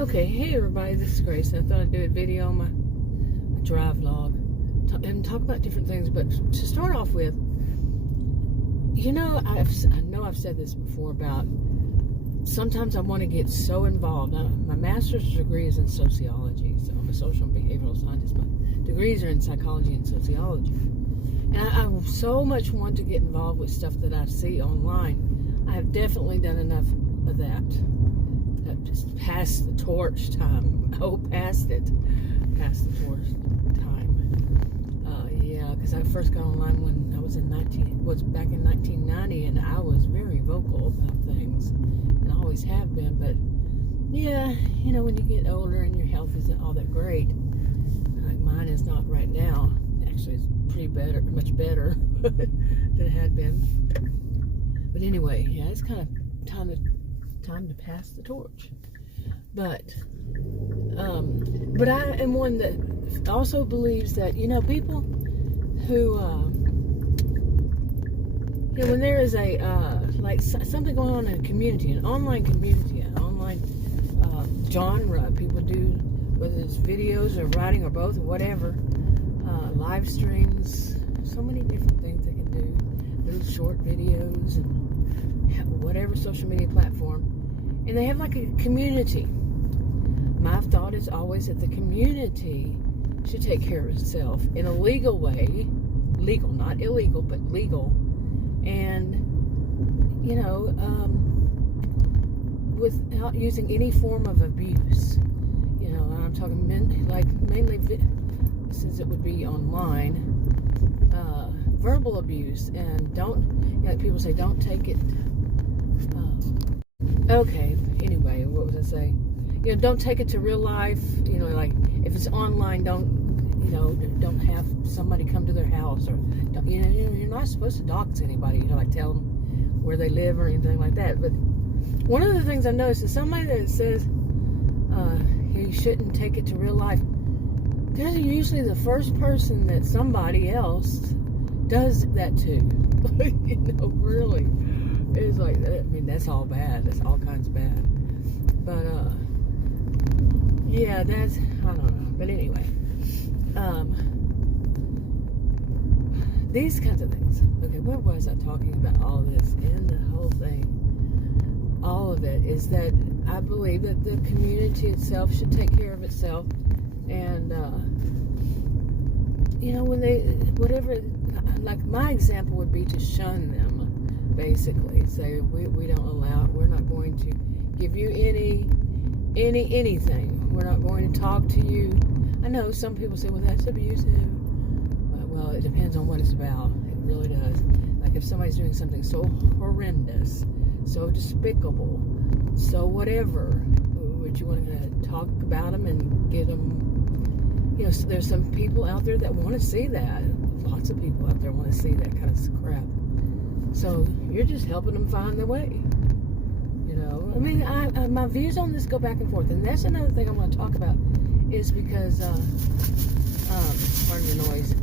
Okay, hey everybody, this is Grace. I thought I'd do a video on my drive vlog and talk about different things. But to start off with, you know, I know I've said this before about sometimes I want to get so involved. Now, my master's degree is in sociology, so I'm a social and behavioral scientist. My degrees are in psychology and sociology. And I so much want to get involved with stuff that I see online. I have definitely done enough of that. Just past the torch time. Oh, past it. Past the torch time. Yeah, because I first got online when I was back in 1990, and I was very vocal about things, and I always have been. But yeah, you know, when you get older and your health isn't all that great, like mine is not right now. Actually, it's much better than it had been. But anyway, yeah, it's kind of time to pass the torch. But I am one that also believes that, you know, people who you know, when there is a like something going on in a community, an online community, an online genre, people do, whether it's videos or writing or both or whatever, live streams, so many different things they can do, little short videos and whatever social media platform, and they have like a community. My thought is always that the community should take care of itself in a legal way, legal, not illegal, but legal, and, you know, without using any form of abuse. You know, I'm talking mainly, since it would be online, verbal abuse, and don't, you know, like people say, don't take it. Okay, anyway, what was I saying? You know, don't take it to real life. You know, like if it's online, don't have somebody come to their house, or you know, you're not supposed to dox anybody. You know, like tell them where they live or anything like that. But one of the things I've noticed is somebody that says you shouldn't take it to real life, they're usually the first person that somebody else does that to. You know, really, it's like, I mean, that's all bad. That's all kinds of bad. But yeah, that's, I don't know. But anyway, these kinds of things. Okay, what was I talking about? All this and the whole thing, all of it is that I believe that the community itself should take care of itself, and you know, when they, whatever, like my example would be to shun them, basically. Say, we don't allow it. We're not going to give you anything. We're not going to talk to you. I know some people say, well, that's abusive. Well, it depends on what it's about. It really does. Like if somebody's doing something so horrendous, so despicable, so whatever, would you want to talk about them and get them? You know, there's some people out there that want to see that. Lots of people out there want to see that kind of crap. So you're just helping them find their way. You know, I mean, my views on this go back and forth, and that's another thing I want to talk about, is because, pardon the noise,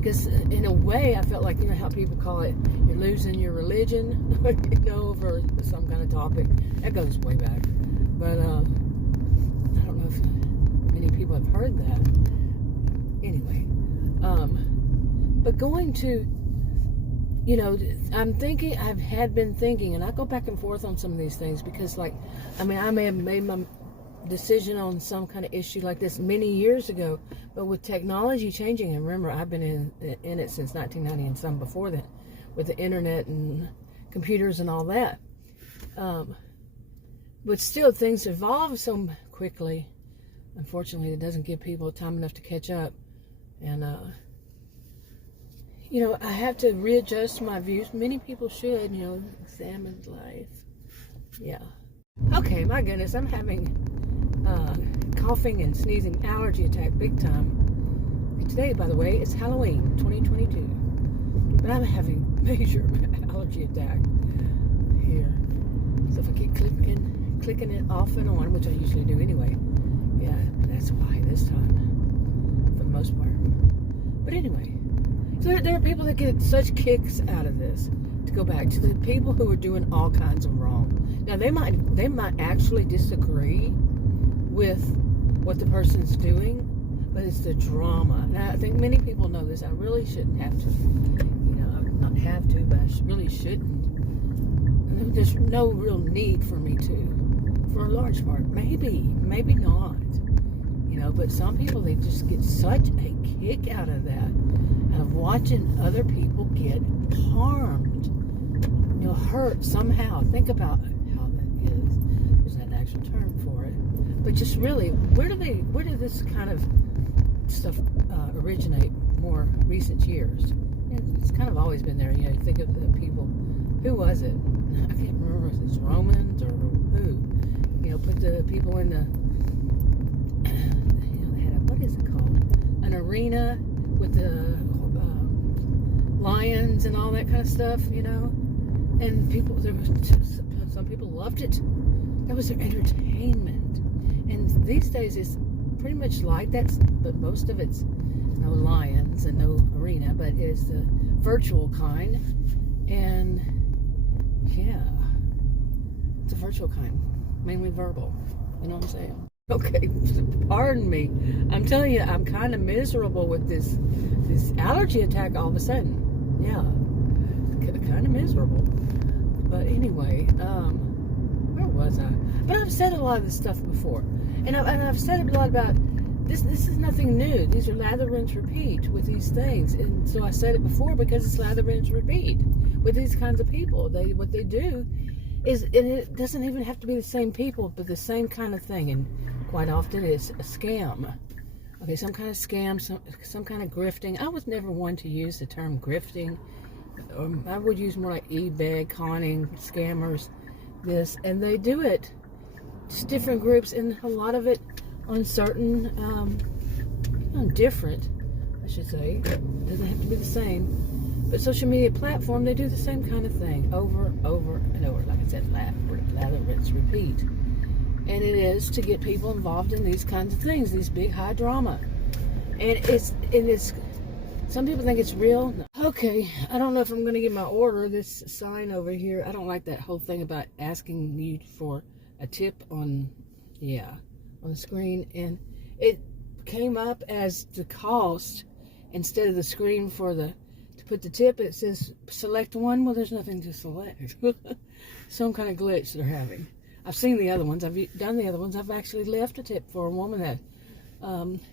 because in a way I felt like, you know how people call it, you're losing your religion, you know, over some kind of topic. That goes way back. But, I don't know if many people have heard that. Anyway, but going to, you know, I've been thinking, and I go back and forth on some of these things, because, like, I mean, I may have made my decision on some kind of issue like this many years ago, but with technology changing, and remember, I've been in it since 1990 and some before that, with the internet and computers and all that. But still, things evolve so quickly. Unfortunately, it doesn't give people time enough to catch up. And, you know, I have to readjust my views. Many people should, you know, examine life. Yeah. Okay, my goodness, I'm having coughing and sneezing allergy attack big time. And today, by the way, it's Halloween 2022. But I'm having major allergy attack here. So if I keep clicking it off and on, which I usually do anyway, yeah, that's why this time, for the most part. But anyway, so there are people that get such kicks out of this. To go back to the people who are doing all kinds of wrong. Now they might actually disagree with what the person's doing, but it's the drama. Now I think many people know this. I really shouldn't have to, not have to, but I really shouldn't. There's no real need for me to, for a large part. Maybe not. But some people, they just get such a kick out of that, out of watching other people get harmed, hurt somehow. Think about how that is. There's an actual term for it. But just really, where did this kind of stuff originate more recent years? It's kind of always been there. You think of the people. Who was it? I can't remember if it's Romans or who. Put the people in the, they had what is it called? An arena with the lions and all that kind of stuff, And some people loved it. That was their entertainment. And these days it's pretty much like that, but most of it's no lions and no arena, but it's the virtual kind. And yeah, it's a virtual kind, mainly verbal. You know what I'm saying? Okay, pardon me. I'm telling you, I'm kind of miserable with this allergy attack all of a sudden. Yeah, kind of miserable. But anyway, where was I? But I've said a lot of this stuff before, and I've said a lot about this. This is nothing new. These are lather, rinse, repeat with these things, and so I said it before because it's lather, rinse, repeat with these kinds of people. What they do is, and it doesn't even have to be the same people, but the same kind of thing, and quite often it's a scam. Okay, some kind of scam, some kind of grifting. I was never one to use the term grifting. I would use more like eBay, conning, scammers, this, and they do it. Just different groups, and a lot of it on certain, different, I should say. It doesn't have to be the same. But social media platform, they do the same kind of thing over and over. Like I said, lather, rinse, repeat. And it is to get people involved in these kinds of things, these big high drama. And it's some people think it's real. Okay, I don't know if I'm going to get my order. This sign over here, I don't like that whole thing about asking you for a tip on the screen. And it came up as the cost instead of the screen to put the tip. It says select one. Well, there's nothing to select. Some kind of glitch they're having. I've seen the other ones. I've done the other ones. I've actually left a tip for a woman that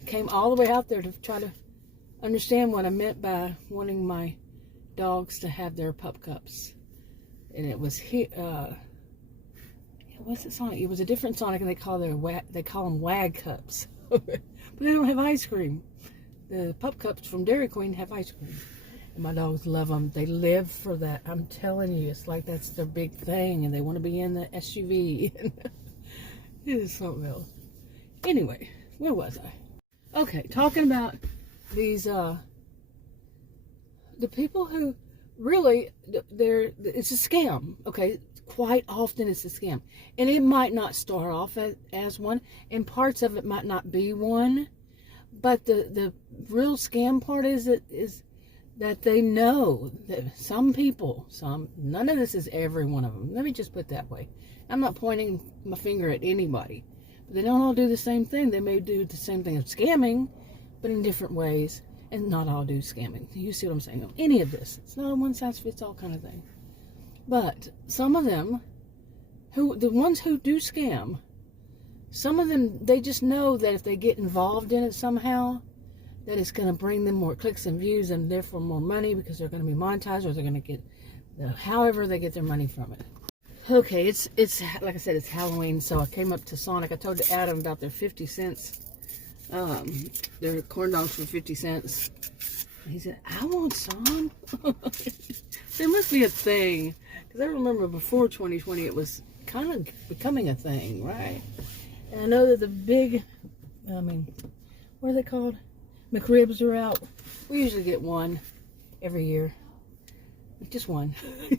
came all the way out there to try to understand what I meant by wanting my dogs to have their pup cups. And it was what's it Sonic? It was a different Sonic, and they call them wag cups. But they don't have ice cream. The pup cups from Dairy Queen have ice cream. And my dogs love them. They live for that. I'm telling you, it's like that's their big thing, and they want to be in the SUV. It is something else. Anyway, where was I? Okay, talking about these, the people who really, it's a scam, okay? Quite often it's a scam. And it might not start off as one, and parts of it might not be one, but the real scam part is that they know that some people, none of this is every one of them. Let me just put it that way. I'm not pointing my finger at anybody. But they don't all do the same thing. They may do the same thing of scamming, but in different ways. And not all do scamming. You see what I'm saying? Any of this. It's not a one-size-fits-all kind of thing. But some of them, the ones who do scam, some of them, they just know that if they get involved in it somehow, that it's going to bring them more clicks and views and therefore more money because they're going to be monetized, or they're going to get, however they get their money from it. Okay, it's like I said, it's Halloween, so I came up to Sonic. I told Adam about their 50 cents, their corn dogs for 50 cents. And he said, I want some. There must be a thing, because I remember before 2020 it was kind of becoming a thing, right? And I know that the big, what are they called? McRibs are out. We usually get one every year. Just one.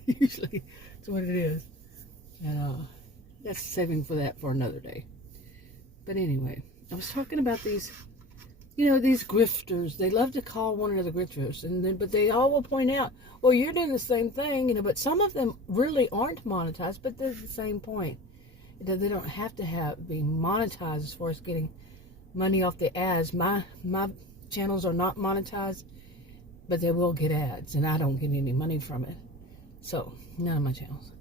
Usually that's what it is. And that's saving for that for another day. But anyway, I was talking about these you know, these grifters, they love to call one another grifters, but they all will point out, well, you're doing the same thing, you know, but some of them really aren't monetized, but they're the same point. They don't have to be monetized as far as getting money off the ads. My channels are not monetized, but they will get ads, and I don't get any money from it. So, none of my channels.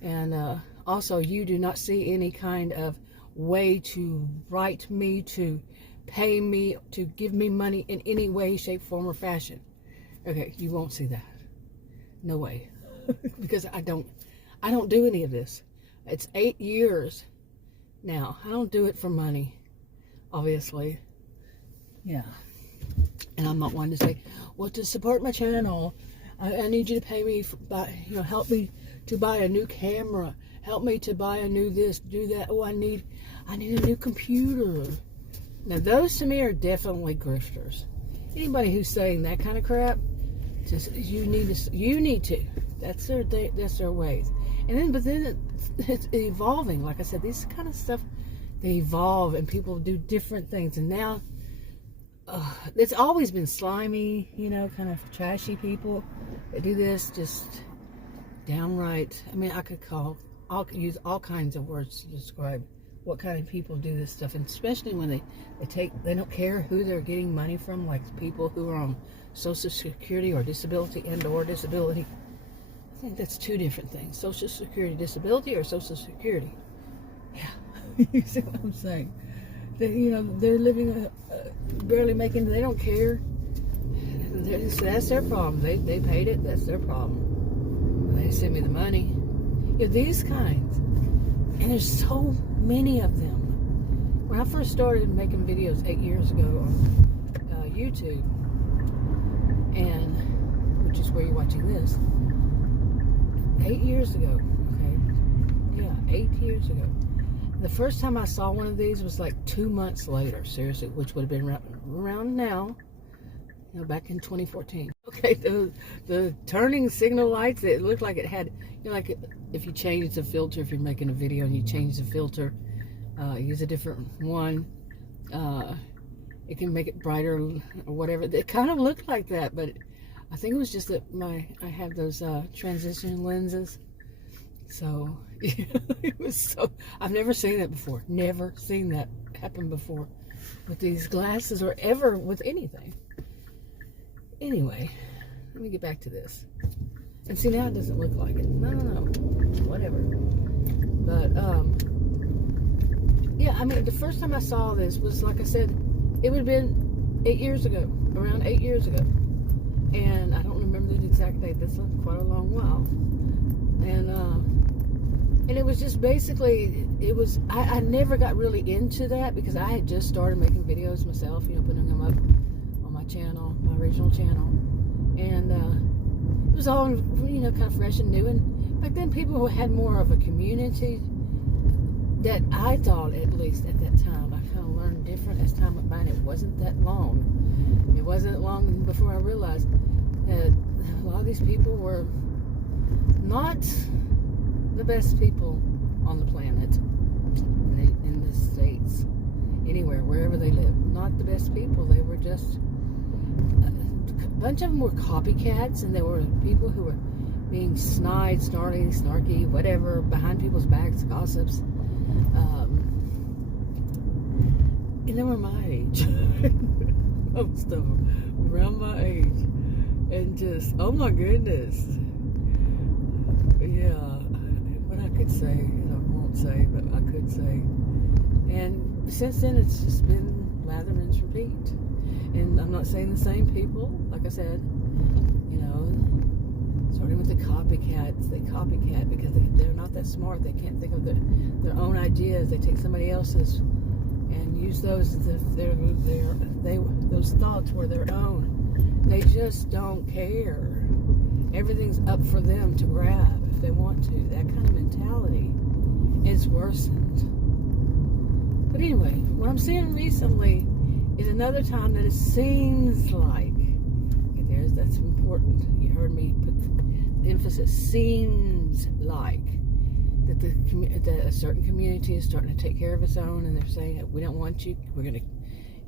And also, you do not see any kind of way to write me, to pay me, to give me money in any way, shape, form, or fashion. Okay, you won't see that. No way. Because I don't do any of this. It's 8 years now. I don't do it for money, obviously. Yeah. And I'm not one to say, well, to support my channel, I need you to pay me, help me to buy a new camera. Help me to buy a new this, do that. Oh, I need a new computer. Now, those to me are definitely grifters. Anybody who's saying that kind of crap, just you need to. That's their ways. But then it's evolving. Like I said, these kind of stuff, they evolve, and people do different things. And now, it's always been slimy, kind of trashy people that do this, just downright. I mean, I could use all kinds of words to describe what kind of people do this stuff, and especially when they don't care who they're getting money from, like people who are on Social Security or disability or disability. I think that's two different things. Social Security disability or Social Security. Yeah, you see what I'm saying? They're living barely making. They don't care. That's their problem. They paid it. That's their problem. They send me the money. These kinds, and there's so many of them. When I first started making videos 8 years ago on YouTube, and which is where you're watching this, 8 years ago. Okay, yeah, 8 years ago. The first time I saw one of these was like 2 months later, seriously, which would have been around now, back in 2014. Okay, the turning signal lights, it looked like it had, like if you change the filter, if you're making a video and you change the filter, use a different one, it can make it brighter or whatever. It kind of looked like that, but I think it was just that I have those transition lenses. So, it was so, I've never seen that before. Never seen that happen before with these glasses or ever with anything. Anyway, let me get back to this. And see, now it doesn't look like it. No, whatever. But, yeah, I mean, the first time I saw this was, like I said, it would have been 8 years ago, around 8 years ago. And I don't remember the exact date. That's quite a long while. And it was just basically, I never got really into that because I had just started making videos myself, putting them up on my channel, my original channel. And it was all, kind of fresh and new. And back then people who had more of a community that I thought, at least at that time, I kind of learned different as time went by, and it wasn't that long. It wasn't long before I realized that a lot of these people were not the best people on the planet, in the States, anywhere, wherever they live. Not the best people. They were just, a bunch of them were copycats, and they were people who were being snide, snarky, whatever, behind people's backs, gossips. And they were my age. Most of them around my age. And just, oh my goodness. Yeah. I could say, I won't say, but I could say. And since then, it's just been lather, rinse, repeat. And I'm not saying the same people, like I said, starting with the copycats. They copycat because they're not that smart. They can't think of their own ideas. They take somebody else's and use those as if those thoughts were their own. They just don't care. Everything's up for them to grab if they want to. That kind of mentality is worsened. But anyway, what I'm seeing recently is another time that it seems like, that's important. You heard me put the emphasis, seems like that a certain community is starting to take care of its own, and they're saying, we don't want you. We're going to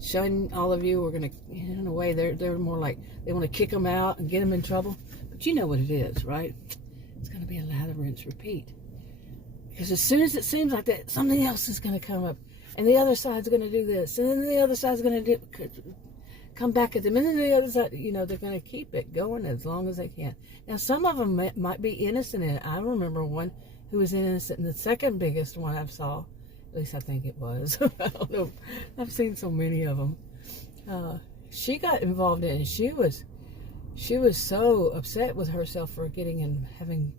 showing all of you, we're going to, in a way, they're more like they want to kick them out and get them in trouble. But you know what it is, right? It's going to be a lather, rinse, repeat. Because as soon as it seems like that, something else is going to come up. And the other side's going to do this. And then the other side's going to come back at them. And then the other side, you know, they're going to keep it going as long as they can. Now, some of them might be innocent in it. I remember one who was innocent, and the second biggest one I saw, at least I think it was. I don't know. I've seen so many of them. She got involved in it. She was so upset with herself for getting and having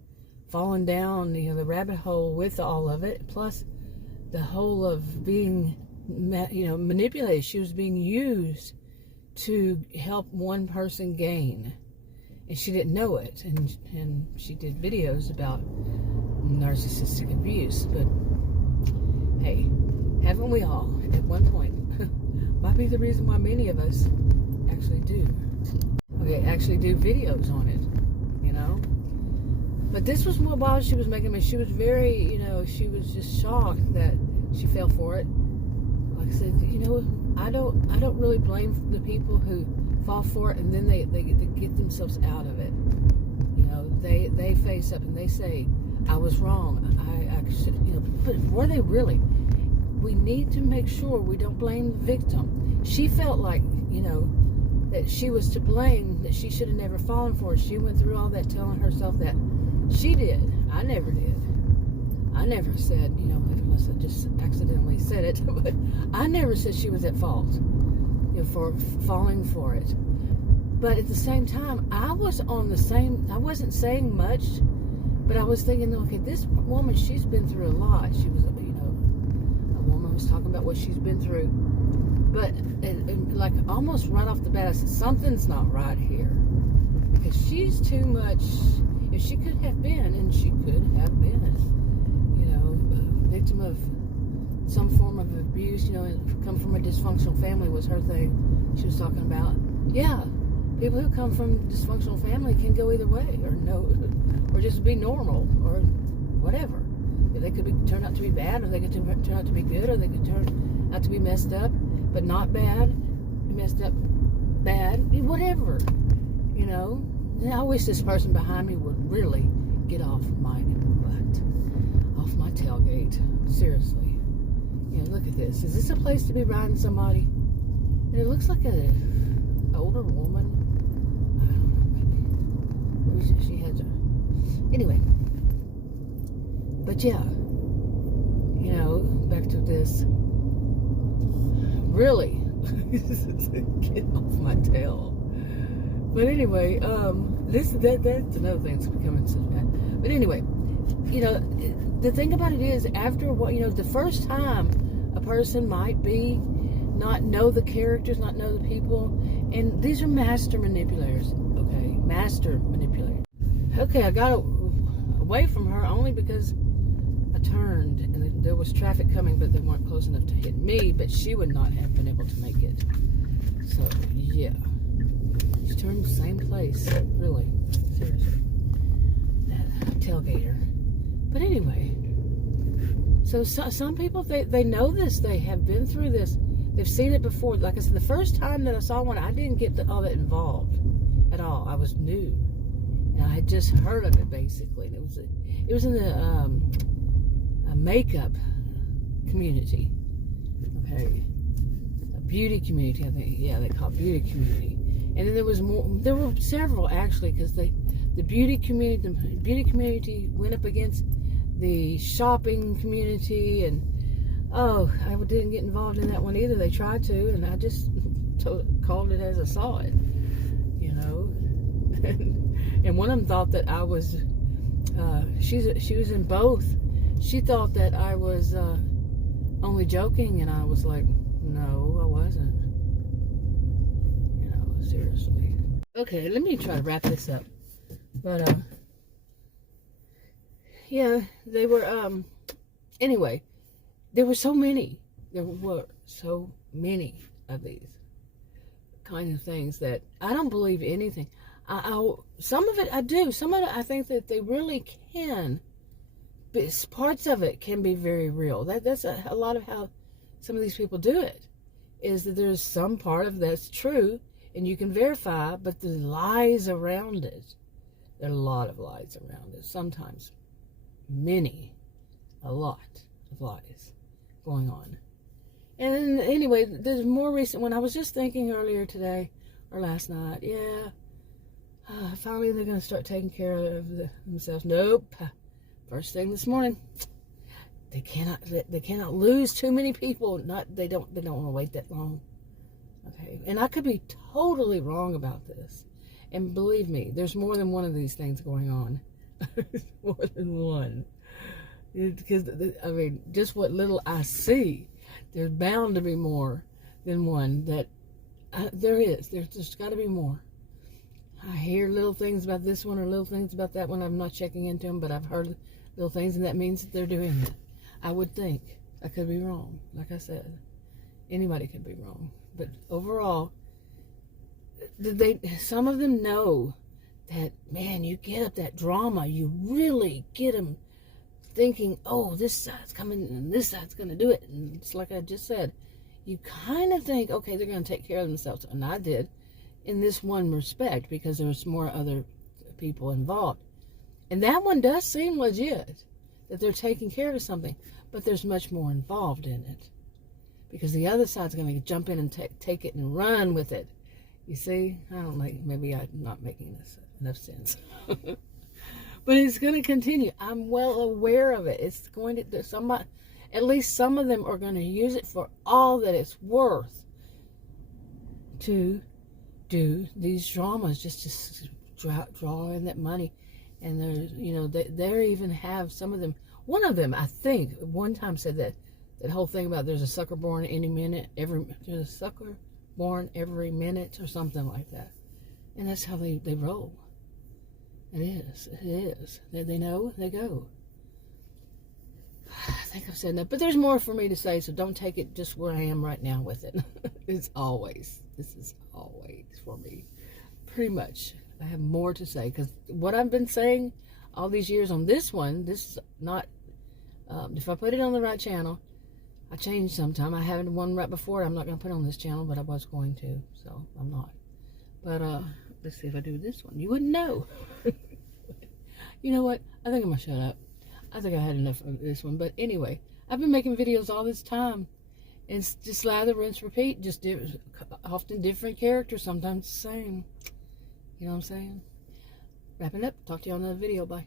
fallen down, you know, the rabbit hole with all of it, plus the whole of being, you know, manipulated. She was being used to help one person gain, and she didn't know it, and she did videos about narcissistic abuse. But hey, haven't we all at one point? Might be the reason why many of us actually do videos on it, you know. But this was more while she was making me. She was very, you know, she was just shocked that she fell for it. Like I said, you know, I don't really blame the people who fall for it and then they get themselves out of it. You know, they face up and they say, I was wrong. I should, you know, but were they really? We need to make sure we don't blame the victim. She felt like, you know, that she was to blame, that she should have never fallen for it. She went through all that telling herself that she did. I never did. I never said, you know, unless I just accidentally said it, but I never said she was at fault, you know, for falling for it. But at the same time, I was on the same, I wasn't saying much, but I was thinking, okay, this woman, she's been through a lot. She was, you know, a woman was talking about what she's been through. But, and like, almost right off the bat, I said, something's not right here. Because she's too much, if she could have been, and she could have been, you know, a victim of some form of abuse, you know, and come from a dysfunctional family was her thing she was talking about. Yeah, people who come from dysfunctional family can go either way, or no, or just be normal, or whatever. They could turn out to be bad, or they could turn out to be good, or they could turn out to be messed up, but not bad, messed up, bad, whatever, you know. And I wish this person behind me would really get off my butt, off my tailgate. Seriously. You know, look at this. Is this a place to be riding somebody? And it looks like an older woman. I don't know, maybe she has a... Anyway. But yeah. You know, back to this. Really. Get off my tail. But anyway, that's another thing that's becoming so bad. But anyway, you know, the thing about it is, after what, you know, the first time a person might be not know the characters, not know the people, and these are master manipulators, okay, master manipulators. Okay, I got away from her only because I turned and there was traffic coming, but they weren't close enough to hit me, but she would not have been able to make it. So yeah. She turned the same place, really, seriously. That tailgater. But anyway, so some people, they know this, they have been through this, they've seen it before. Like I said, the first time that I saw one, I didn't get all that involved at all. I was new, and I had just heard of it basically. It was in the makeup community, okay, a beauty community. I think, yeah, they call it beauty community. And then there was more. There were several actually, because the beauty community went up against the shopping community, and oh, I didn't get involved in that one either. They tried to, and I just called it as I saw it, you know. And one of them thought that I was. She was in both. She thought that I was only joking, and I was like, no, I wasn't. Seriously. Okay, let me try to wrap this up. But, yeah, they were, anyway, there were so many. There were so many of these kind of things that I don't believe anything. Some of it I do. Some of it I think that they really can. Parts of it can be very real. That's a lot of how some of these people do it. is that there's some part of that's true and you can verify, but the lies around it, there are a lot of lies around it. Sometimes a lot of lies going on. And anyway, there's more recent one. I was just thinking earlier today or last night, finally they're going to start taking care of themselves. Nope. First thing this morning, they cannot lose too many people. They don't want to wait that long. Okay, and I could be totally wrong about this. And believe me, there's more than one of these things going on. More than one. Because, I mean, just what little I see, there's bound to be more than one. There's got to be more. I hear little things about this one or little things about that one. I'm not checking into them, but I've heard little things, and that means that they're doing it. I would think. I could be wrong. Like I said, anybody could be wrong. But overall, some of them know that, man, you get up that drama, you really get them thinking, oh, this side's coming and this side's going to do it. And it's like I just said, you kind of think, okay, they're going to take care of themselves. And I did in this one respect because there was more other people involved. And that one does seem legit, that they're taking care of something, but there's much more involved in it. Because the other side's going to jump in and take it and run with it. You see? Maybe I'm not making this enough sense. But it's going to continue. I'm well aware of it. It's going to, at least some of them are going to use it for all that it's worth to do these dramas, just to draw in that money. And they even have some of them. One of them, I think, one time said that whole thing about there's a sucker born any minute, there's a sucker born every minute or something like that. And that's how they roll. It is. They know, they go. I think I've said enough, but there's more for me to say, so don't take it just where I am right now with it. This is always for me. Pretty much. I have more to say, because what I've been saying all these years on this one, this is not, if I put it on the right channel, I change sometime. I had one right before. I'm not going to put it on this channel, but I was going to, so I'm not. But let's see if I do this one. You wouldn't know. You know what? I think I'm going to shut up. I think I had enough of this one. But anyway, I've been making videos all this time. It's just lather, rinse, repeat. Just often different characters, sometimes the same. You know what I'm saying? Wrapping up. Talk to you on another video. Bye.